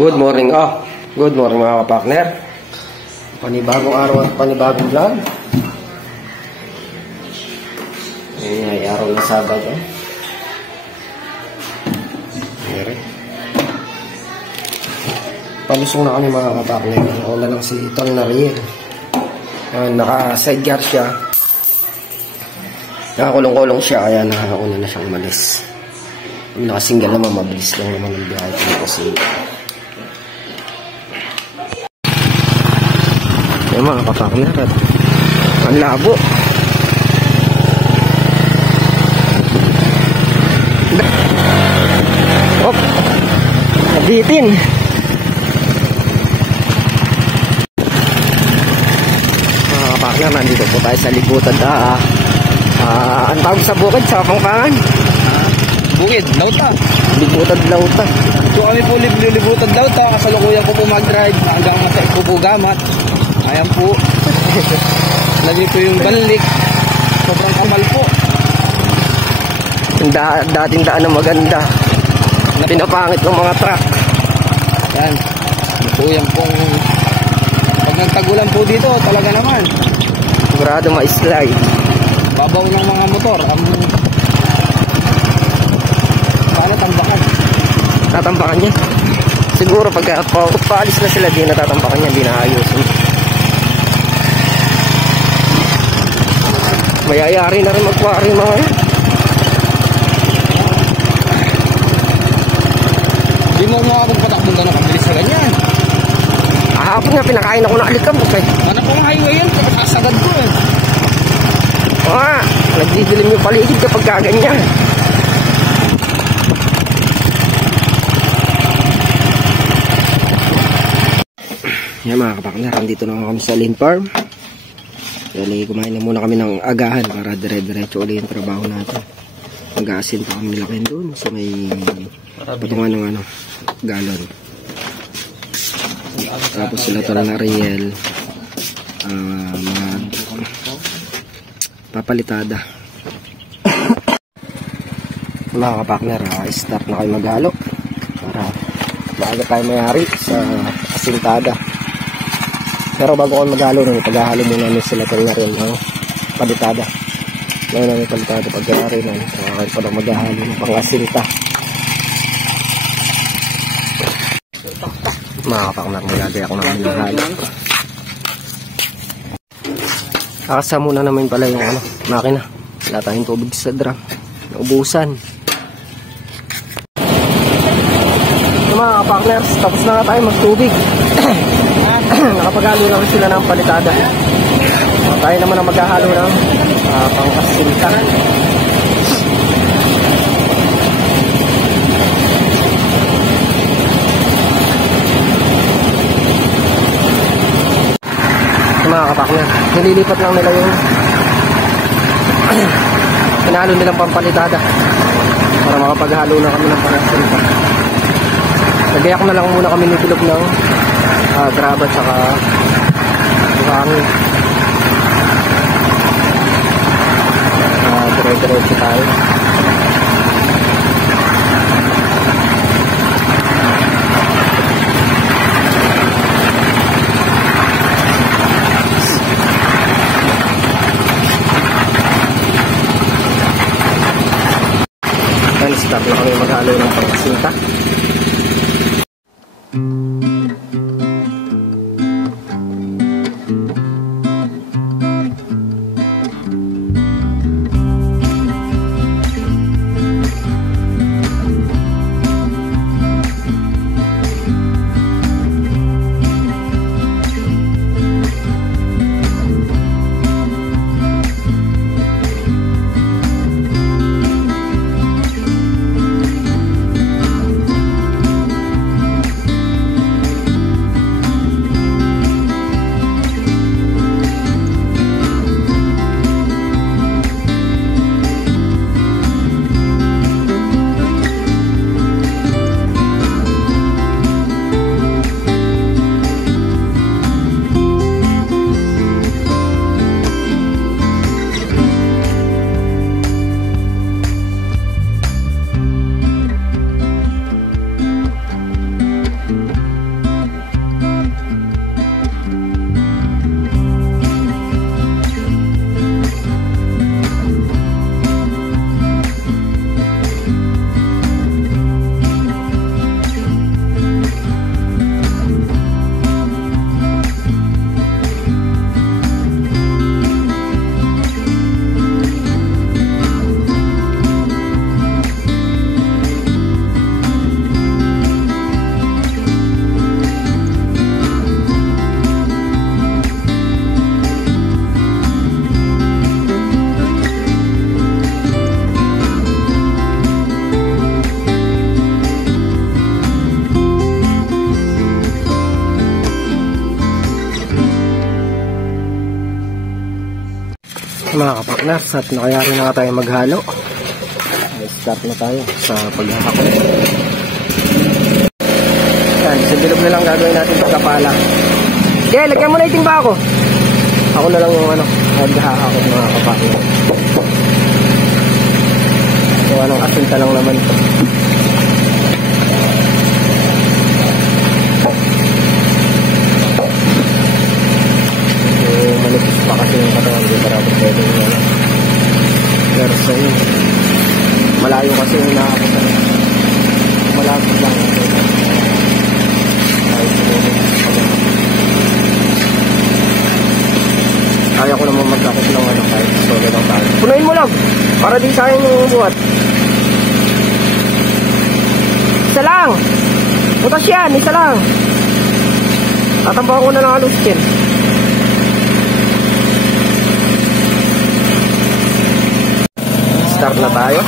Good morning, good morning mga partner. Panibagong araw at panibagong vlog. Ngayon ay araw ng Sabado. Palusong na kami mga partner. Nauna lang si Tol Nariel. Naka-side guard siya. Nakakulong-kulong siya kaya nakauna na siyang umalis. Naka-single naman, mabilis lang naman ang biyahe ko kasi yung mga kapartner at ang labo. Oh, nabitin. Mga kapartner, nandito po tayo sa libutan. Ang tawag sa bukid sa Pangpangan? Bukid, Lauta. Libutan Lauta. So kami po libutan Lauta. Kasalukuyan ko po mag-drive hanggang sa Pupugamat. Ayan po. Lagi po yung balik. Sobrang kamal po. Dating daan na maganda. Pinapangit ng mga truck. Yan. Ito yung pong pag nagtagulan po dito, talaga naman. Sigurado ma-slide. Babaw ng mga motor. Paano tambakan? Tatambakan niya. Siguro pagka paalis na sila di natatambakan niya, di naayos. Mayayari na rin magkwari mga yan. Di mo makapagpatakbong ka na kabilis sa ganyan. Hapon nga pinakain ako ng alikabok eh. Ano pong highway yan? Kasagad ko eh. Nagdidilim yung paligid kapag kaganyan. Yan mga kapakner, nandito na kami sa Lynn Farm. Dali, kumain na muna kami ng agahan para dire-diretso ulit yung trabaho natin. Mag-aasin pa kami nilakin doon sa may patungan ng galon. Tapos sila Tol Nariel papalitada. Mga kapakner, start na kayo maghalo para maaga tayo mayari sa asintada. Pero bago ko maghalo nun, paghahalo muna namin sila Tol Nariel ng palitada. Ngayon namin palitada paghahari nun. Kaya pa lang maghahalo ng pang-asinta. Mga kapakner, magagaya ako namin ng halo. Kakasa muna naman pala yung makina. Wala tayong tubig sa drum. Naubusan. Mga kapakners, tapos na tayo magtubig. Nakapaghalo naman sila ng palitada. Tayo naman ang maghahalo ng pang-asinta. Mga kapakner, nililipat lang nila yung pinalo nilang pampalitada para makapaghalo na kami ng pang-asinta. Nagayak na lang muna kami nitulog ng graba at saka hangin. Dire-diretso tayo. Start na kami maghalo ng pang-asinta. mga kapakners, at nakayari na nga tayo maghalo. Start na tayo sa paghahakot. Yan, sa bilog na lang gagawin natin pagkapala. Okay, lagyan mo na iting ba ako? Ako na lang yung maghahakot mga kapakners. So anong asinta lang naman ito. Manipis pa kasi yung katawan, di para pwede yung pero sa yun malayo kasi yung nakakapunta malapit lang kaya ko naman magkakot ng kahit solo lang tayo. Punuin mo lang para di sayang yung buhat. Isa lang butas yan, isa lang tatambakan ko na lang halos din. Start na tayo.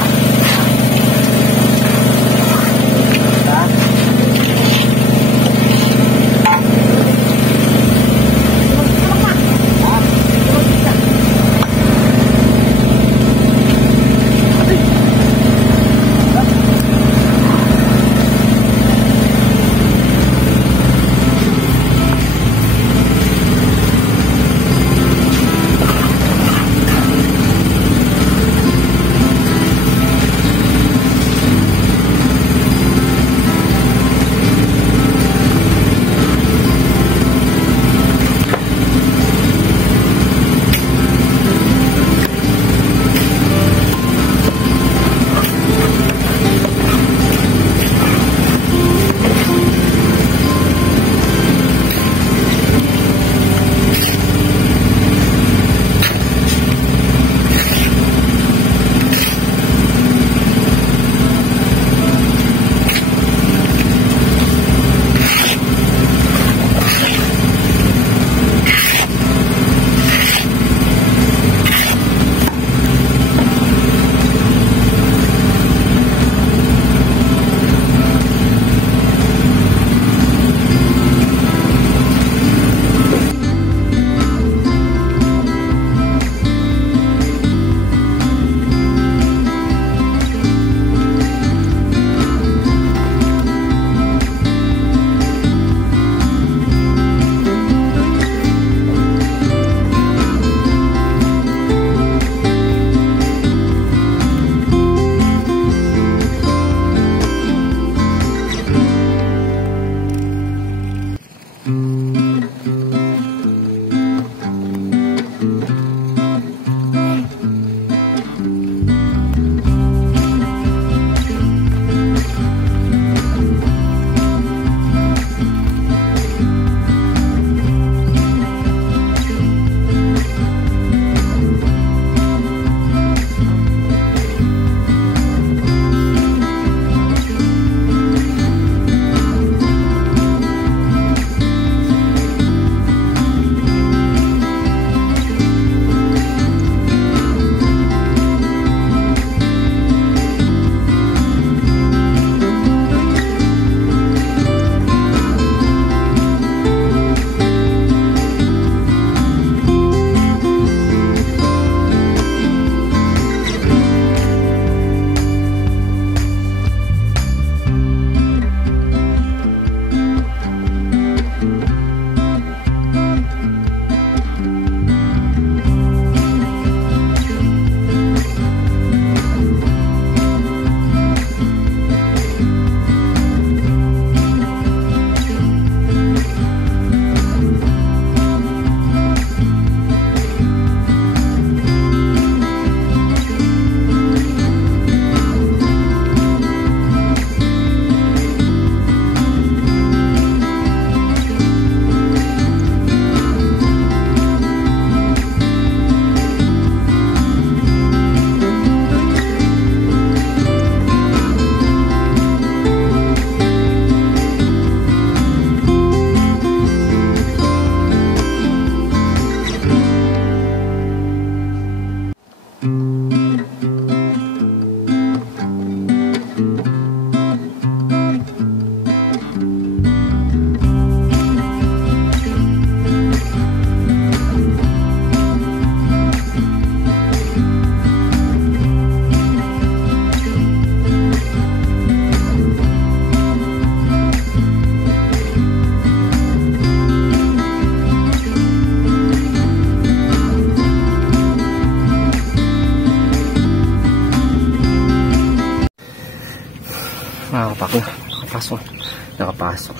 Nakakapak na.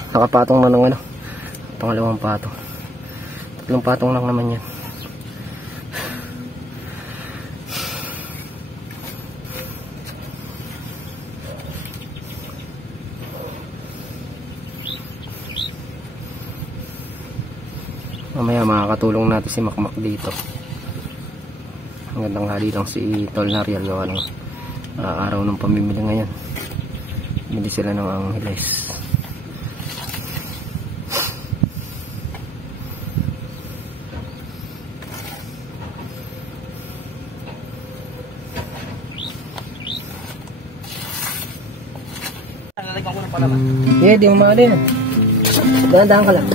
Nakapatong na ng ano. Pangalawang patong. 3 patong lang naman yan. Mamaya makakatulong natin si Makmak dito. Ang gandang hali lang si Tol Nariel gawa ng araw ng pamimili ngayon. Bili sila ng Angeles. Nalagyan ko ng palaman. Di mo maaari yan. Dahan-dahan ka lang.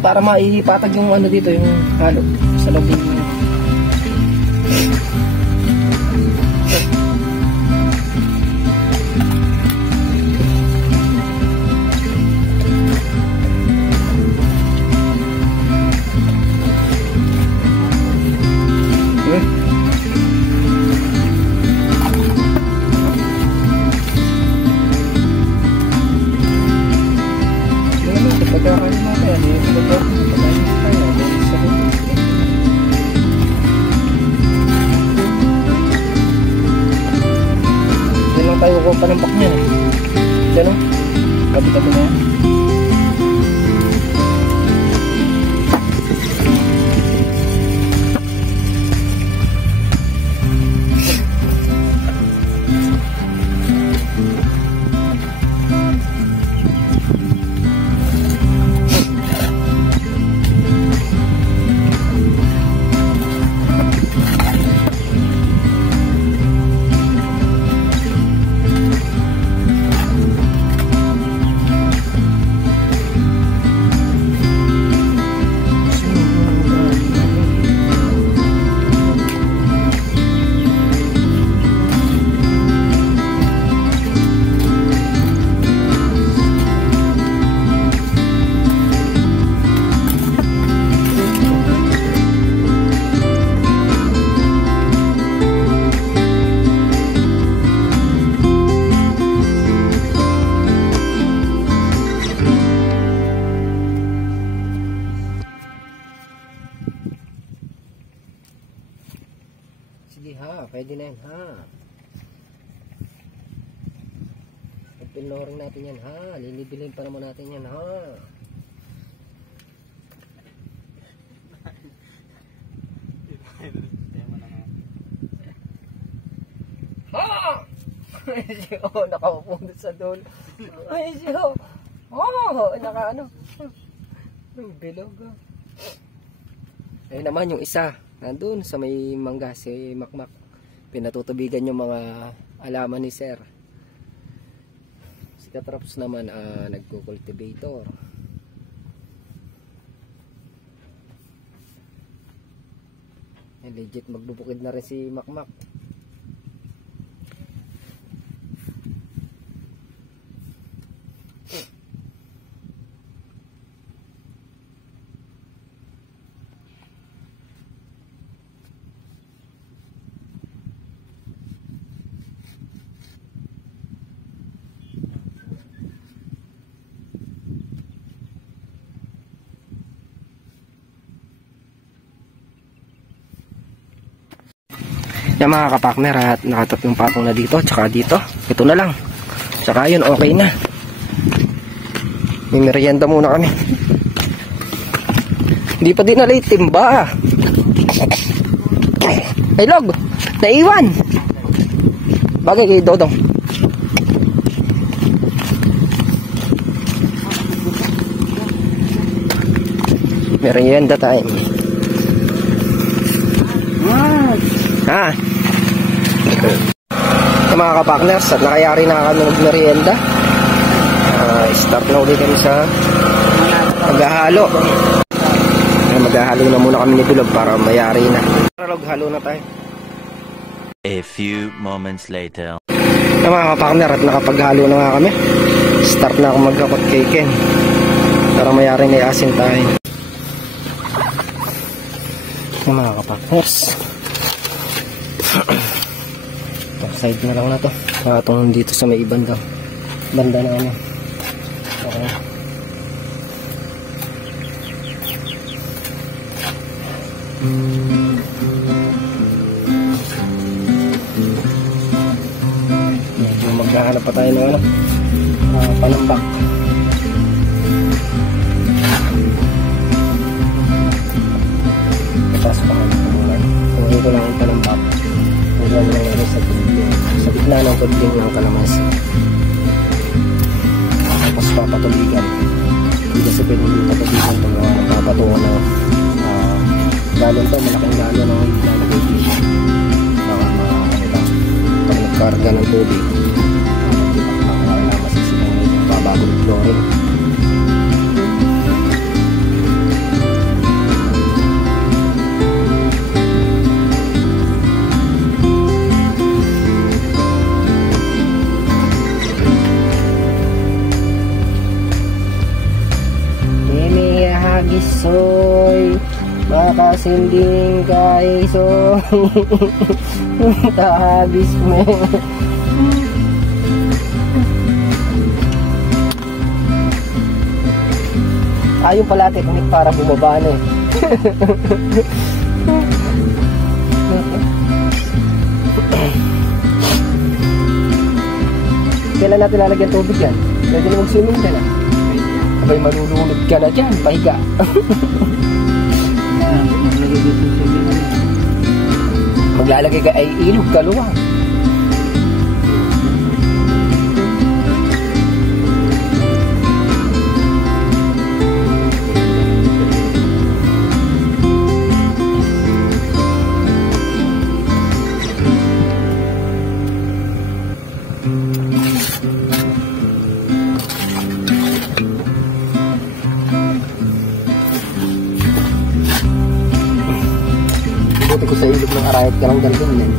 Para maipatag yung ano dito, yung halo sa loob ng tayo ko panampak niya eh. Diyan o. Gabi-gabi na yan. Sige ha, pwede na yan ha. Pagpinoring natin yan ha. Lilibilin pa naman natin yan ha. Ha! Ay siyo, nakaupo sa dulo. Ay siyo. Oh, naka ano. Bilog. Ayun naman yung isa. Nandun sa may mangga si Makmak. Pinatutubigan yung mga alaman ni Sir. Si Katraps naman nagko-cultivator. Legit magbubukid na rin si Makmak. Yan mga kapakner, at nakatatlong patong na dito, tsaka dito, ito na lang, tsaka yun okay na. May merienda muna kami. Hindi pa din nalit timba. Ay log, naiwan. Bagay kay Dodong. Merienda time. Ha? Sa mga kapakners, at nakayari na kami mag-merienda. Start na ulit kami sa maghahalo. Maghahalo na muna kami ni Bilog para mayari na. Tara log, halo na tayo. A few moments later. Sa mga kapakner, at nakapaghalo na nga kami. Start na ako magkakot kay Ken para mayari na iasin tayo. Sa mga kapakners, Ito, side na lang na to. Itong dito sa may banda na ano. Okay. Medyo maghahanap pa tayo ng ano, panambak. Tapos pa kayo kunin ko lang ang panambak. Huwag lang lang sa tubig, sa gitna ng tubig ng kalamansi. Tapos papatubigan. Hindi kasi pwede hindi patubigan ito mga papatungan na galon to, malaking galon ang ilalagay dito. Baka pag nagkarga ng tubig, makakala masisilang yung babagong flooring. Gisoy makasinding kaiso tahabis me. Ayun pala technique para bumaba na eh. Kailan natin lalagyan tubig yan? Pwede na mag-swimming ka na. Abay, malulunod ka na dyan, pahiga. Maglalagay ka ay ilog, kaluwa. Buti ko sa ilog ng arayat ka lang ganito din.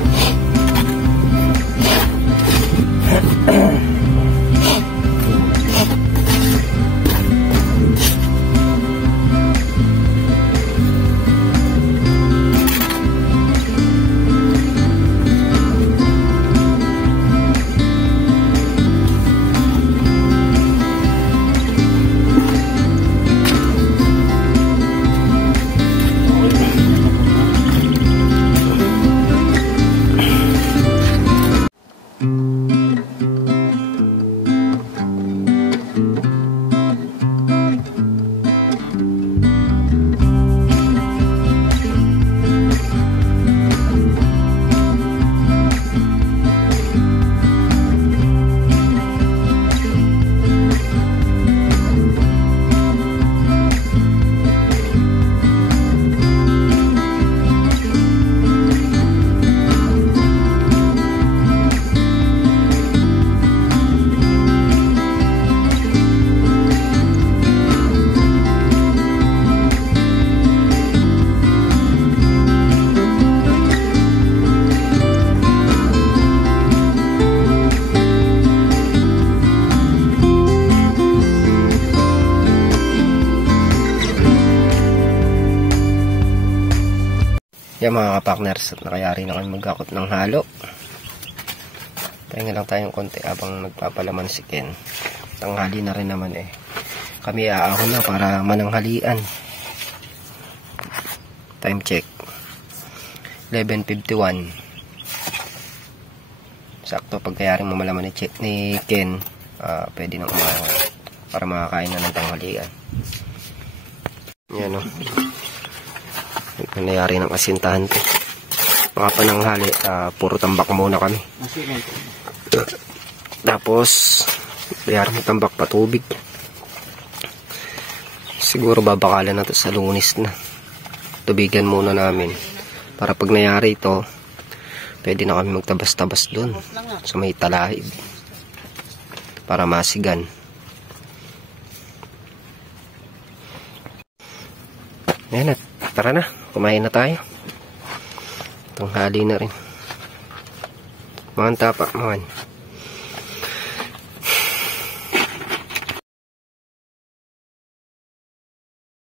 Yan mga kapakners, at nakayari na kami magkakot ng halo. Pahinga lang tayong konti habang nagpapalaman si Ken. Tanghali na rin naman eh. Kami aahon na para mananghalian. Time check 11:51. Sakto pagkayaring mamalaman ni Ken, pwede nang umahon para makakain na ng tanghalian. Yan o. Nangyari ng asintahan to. Mga pananghali, puro tambak muna kami. Tapos nangyari ng tambak patubig. Siguro babakalan na to sa Lunes na. Tubigan muna namin para pag nangyari ito, pwede na kami magtabas-tabas doon sa may talahib para masigan. Yan na, tara na, kumain na tayo. Tanghali na rin. Mga tapa, mga